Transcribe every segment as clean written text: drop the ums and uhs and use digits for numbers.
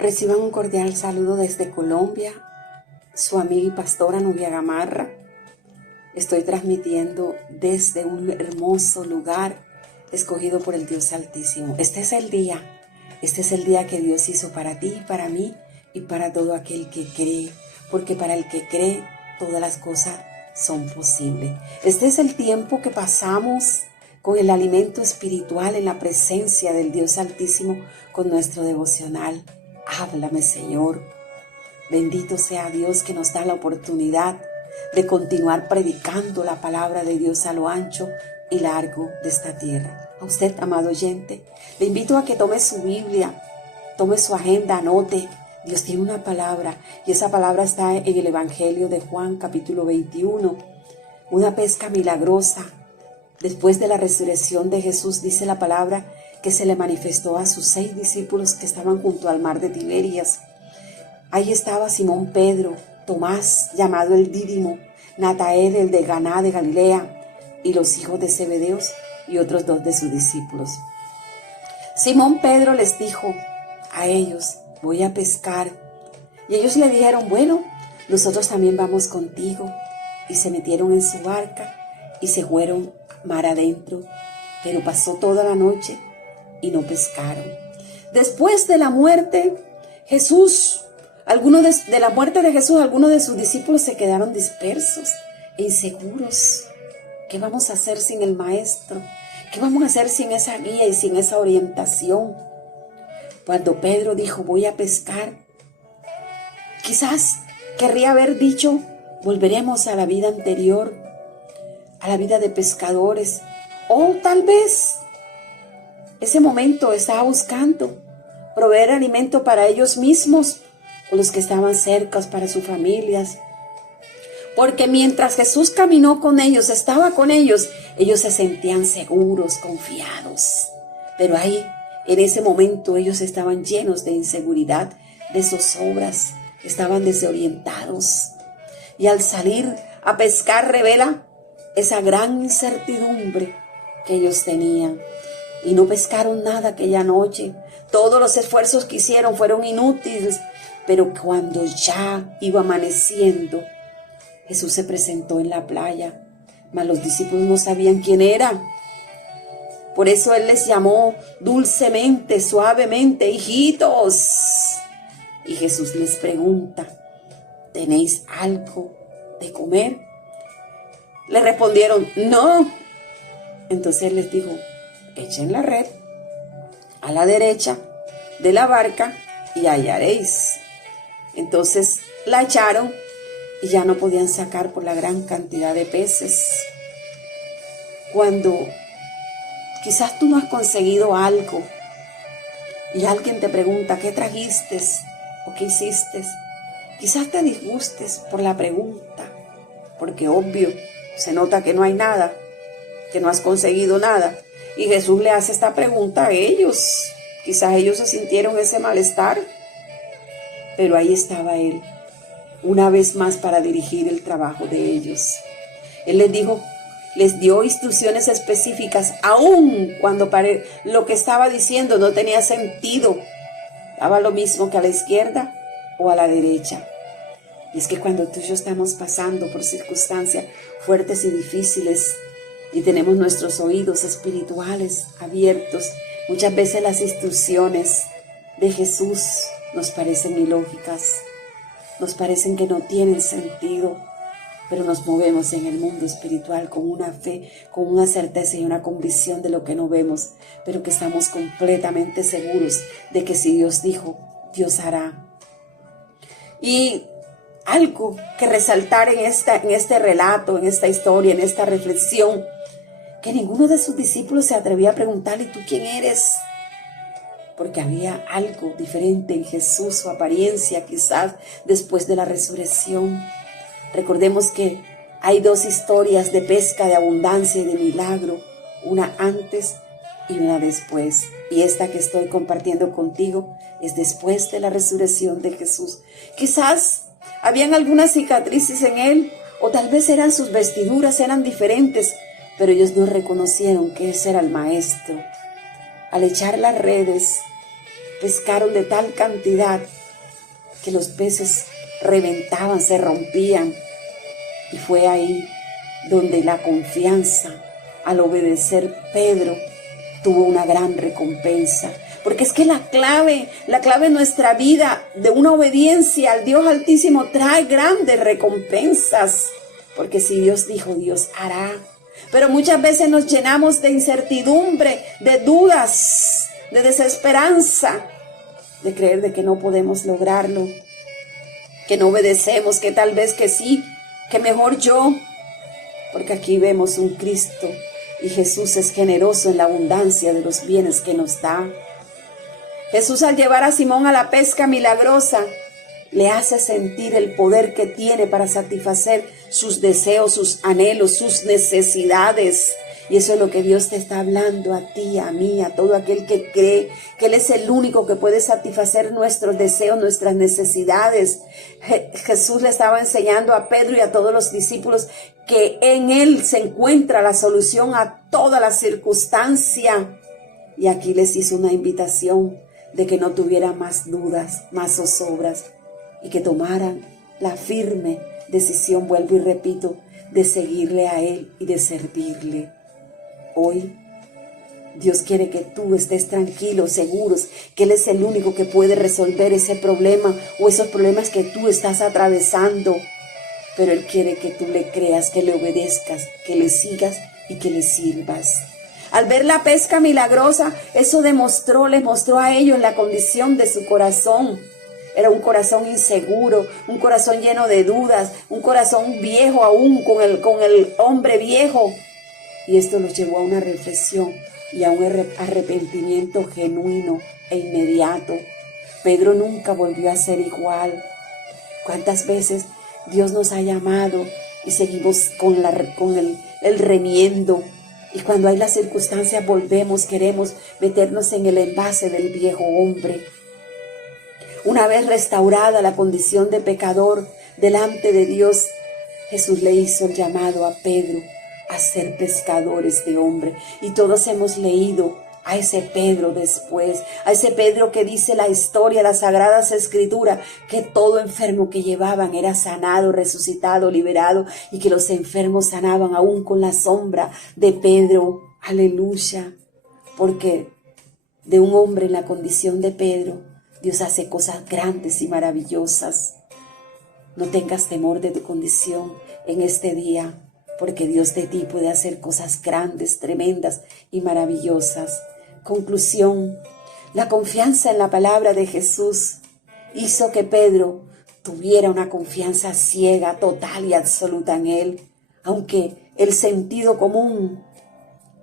Reciban un cordial saludo desde Colombia, su amiga y pastora Nubia Gamarra. Estoy transmitiendo desde un hermoso lugar escogido por el Dios Altísimo. Este es el día que Dios hizo para ti y para mí y para todo aquel que cree, porque para el que cree todas las cosas son posibles. Este es el tiempo que pasamos con el alimento espiritual en la presencia del Dios Altísimo con nuestro devocional. Háblame, Señor. Bendito sea Dios que nos da la oportunidad de continuar predicando la palabra de Dios a lo ancho y largo de esta tierra. A usted, amado oyente, le invito a que tome su Biblia, tome su agenda, anote. Dios tiene una palabra y esa palabra está en el Evangelio de Juan, capítulo 21. Una pesca milagrosa. Después de la resurrección de Jesús, dice la palabra que se le manifestó a sus 6 discípulos que estaban junto al mar de Tiberias. Ahí estaba Simón Pedro, Tomás, llamado el Dídimo, Natanael, el de Caná de Galilea, y los hijos de Zebedeos y otros 2 de sus discípulos. Simón Pedro les dijo a ellos: voy a pescar. Y ellos le dijeron: bueno, nosotros también vamos contigo. Y se metieron en su barca y se fueron mar adentro, pero pasó toda la noche y no pescaron. Después de la muerte, algunos de sus discípulos se quedaron dispersos e inseguros. ¿Qué vamos a hacer sin el maestro? ¿Qué vamos a hacer sin esa guía y sin esa orientación? Cuando Pedro dijo: voy a pescar, quizás querría haber dicho: volveremos a la vida anterior, a la vida de pescadores, o tal vez ese momento estaba buscando proveer alimento para ellos mismos o los que estaban cerca, para sus familias. Porque mientras Jesús caminó con ellos, estaba con ellos, ellos se sentían seguros, confiados. Pero ahí, en ese momento, ellos estaban llenos de inseguridad, de zozobras, estaban desorientados. Y al salir a pescar revela esa gran incertidumbre que ellos tenían. Y no pescaron nada aquella noche. Todos los esfuerzos que hicieron fueron inútiles. Pero cuando ya iba amaneciendo, Jesús se presentó en la playa, mas los discípulos no sabían quién era. Por eso Él les llamó dulcemente, suavemente: hijitos. Y Jesús les pregunta: ¿tenéis algo de comer? Le respondieron: no. Entonces Él les dijo: echen la red a la derecha de la barca y hallaréis. Entonces la echaron y ya no podían sacar por la gran cantidad de peces. Cuando quizás tú no has conseguido algo y alguien te pregunta: ¿qué trajiste o qué hiciste? Quizás te disgustes por la pregunta, porque obvio se nota que no hay nada, que no has conseguido nada. Y Jesús le hace esta pregunta a ellos. Quizás ellos se sintieron ese malestar, pero ahí estaba Él, una vez más, para dirigir el trabajo de ellos. Él les dio instrucciones específicas, aun cuando lo que estaba diciendo no tenía sentido. Daba lo mismo que a la izquierda o a la derecha. Y es que cuando tú y yo estamos pasando por circunstancias fuertes y difíciles y tenemos nuestros oídos espirituales abiertos, muchas veces las instrucciones de Jesús nos parecen ilógicas, nos parecen que no tienen sentido, pero nos movemos en el mundo espiritual con una fe, con una certeza y una convicción de lo que no vemos, pero que estamos completamente seguros de que si Dios dijo, Dios hará. Y algo que resaltar en este relato, en esta historia, en esta reflexión, que ninguno de sus discípulos se atrevía a preguntarle: ¿tú quién eres? Porque había algo diferente en Jesús, su apariencia, quizás después de la resurrección. Recordemos que hay 2 historias de pesca, de abundancia y de milagro, una antes y una después. Y esta que estoy compartiendo contigo es después de la resurrección de Jesús. Quizás habían algunas cicatrices en Él, o tal vez sus vestiduras eran diferentes, pero ellos no reconocieron que ese era el Maestro. Al echar las redes, pescaron de tal cantidad que los peces reventaban, se rompían. Y fue ahí donde la confianza, al obedecer Pedro, tuvo una gran recompensa. Porque es que la clave en nuestra vida de una obediencia al Dios Altísimo trae grandes recompensas. Porque si Dios dijo, Dios hará. Pero muchas veces nos llenamos de incertidumbre, de dudas, de desesperanza, de creer de que no podemos lograrlo, que no obedecemos, que tal vez que sí, que mejor yo. Porque aquí vemos un Cristo y Jesús es generoso en la abundancia de los bienes que nos da. Jesús, al llevar a Simón a la pesca milagrosa, le hace sentir el poder que tiene para satisfacer sus deseos, sus anhelos, sus necesidades. Y eso es lo que Dios te está hablando a ti, a mí, a todo aquel que cree que Él es el único que puede satisfacer nuestros deseos, nuestras necesidades. Jesús le estaba enseñando a Pedro y a todos los discípulos que en Él se encuentra la solución a toda la circunstancia. Y aquí les hizo una invitación de que no tuvieran más dudas, más zozobras, y que tomaran la firme decisión, vuelvo y repito, de seguirle a Él y de servirle. Hoy Dios quiere que tú estés tranquilo, seguros, que Él es el único que puede resolver ese problema o esos problemas que tú estás atravesando. Pero Él quiere que tú le creas, que le obedezcas, que le sigas y que le sirvas. Al ver la pesca milagrosa, eso les mostró a ellos la condición de su corazón. Era un corazón inseguro, un corazón lleno de dudas, un corazón viejo aún con el hombre viejo. Y esto los llevó a una reflexión y a un arrepentimiento genuino e inmediato. Pedro nunca volvió a ser igual. ¿Cuántas veces Dios nos ha llamado y seguimos con el remiendo? Y cuando hay las circunstancias queremos meternos en el envase del viejo hombre. Una vez restaurada la condición de pecador delante de Dios, Jesús le hizo el llamado a Pedro a ser pescadores de hombre. Y todos hemos leído a ese Pedro después, a ese Pedro que dice la historia, las sagradas escrituras, que todo enfermo que llevaban era sanado, resucitado, liberado, y que los enfermos sanaban aún con la sombra de Pedro. Aleluya. Porque de un hombre en la condición de Pedro, Dios hace cosas grandes y maravillosas. No tengas temor de tu condición en este día, porque Dios de ti puede hacer cosas grandes, tremendas y maravillosas. Conclusión: la confianza en la palabra de Jesús hizo que Pedro tuviera una confianza ciega, total y absoluta en Él, aunque el sentido común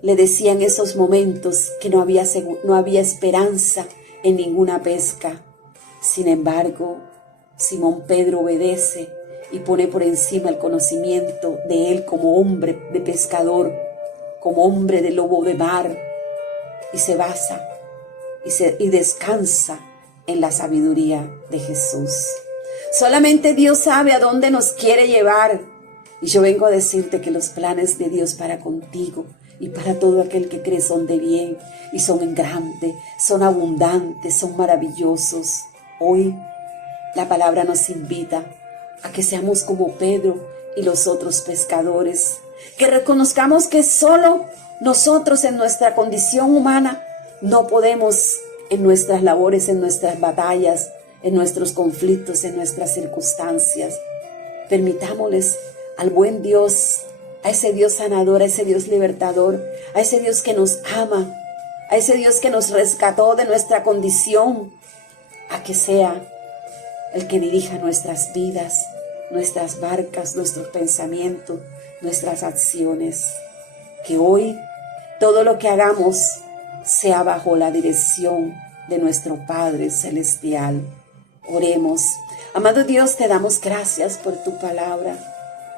le decía en esos momentos que no había esperanza en ninguna pesca. Sin embargo, Simón Pedro obedece y pone por encima el conocimiento de él como hombre de pescador, como hombre de lobo de mar, y se basa y descansa en la sabiduría de Jesús. Solamente Dios sabe a dónde nos quiere llevar, y yo vengo a decirte que los planes de Dios para contigo y para todo aquel que cree son de bien y son grandes, son abundantes, son maravillosos. Hoy la palabra nos invita a que seamos como Pedro y los otros pescadores, que reconozcamos que solo nosotros en nuestra condición humana no podemos en nuestras labores, en nuestras batallas, en nuestros conflictos, en nuestras circunstancias. Permitámosles al buen Dios, a ese Dios sanador, a ese Dios libertador, a ese Dios que nos ama, a ese Dios que nos rescató de nuestra condición, a que sea el que dirija nuestras vidas, nuestras barcas, nuestros pensamientos, nuestras acciones. Que hoy todo lo que hagamos sea bajo la dirección de nuestro Padre Celestial. Oremos. Amado Dios, te damos gracias por tu palabra,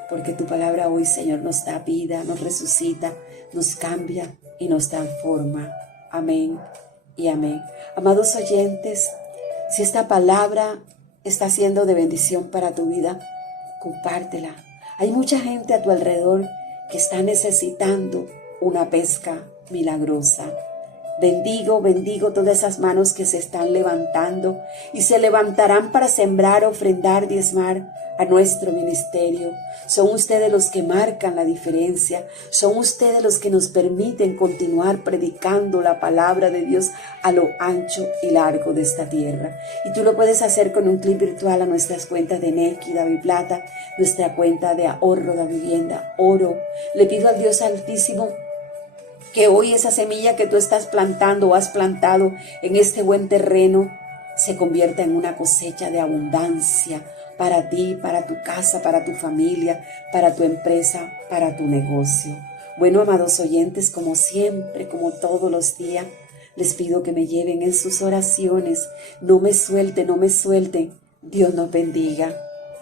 porque tu palabra hoy, Señor, nos da vida, nos resucita, nos cambia y nos transforma. Amén y amén. Amados oyentes, si esta palabra está siendo de bendición para tu vida, compártela. Hay mucha gente a tu alrededor que está necesitando una pesca milagrosa. Bendigo todas esas manos que se están levantando y se levantarán para sembrar, ofrendar, diezmar a nuestro ministerio. Son ustedes los que marcan la diferencia. Son ustedes los que nos permiten continuar predicando la palabra de Dios a lo ancho y largo de esta tierra. Y tú lo puedes hacer con un clic virtual a nuestras cuentas de Nequi, DaViplata, nuestra cuenta de ahorro, Davivienda, Oro. Le pido al Dios Altísimo que hoy esa semilla que tú estás plantando o has plantado en este buen terreno se convierta en una cosecha de abundancia para ti, para tu casa, para tu familia, para tu empresa, para tu negocio. Bueno, amados oyentes, como siempre, como todos los días, les pido que me lleven en sus oraciones. No me suelten, no me suelten. Dios nos bendiga.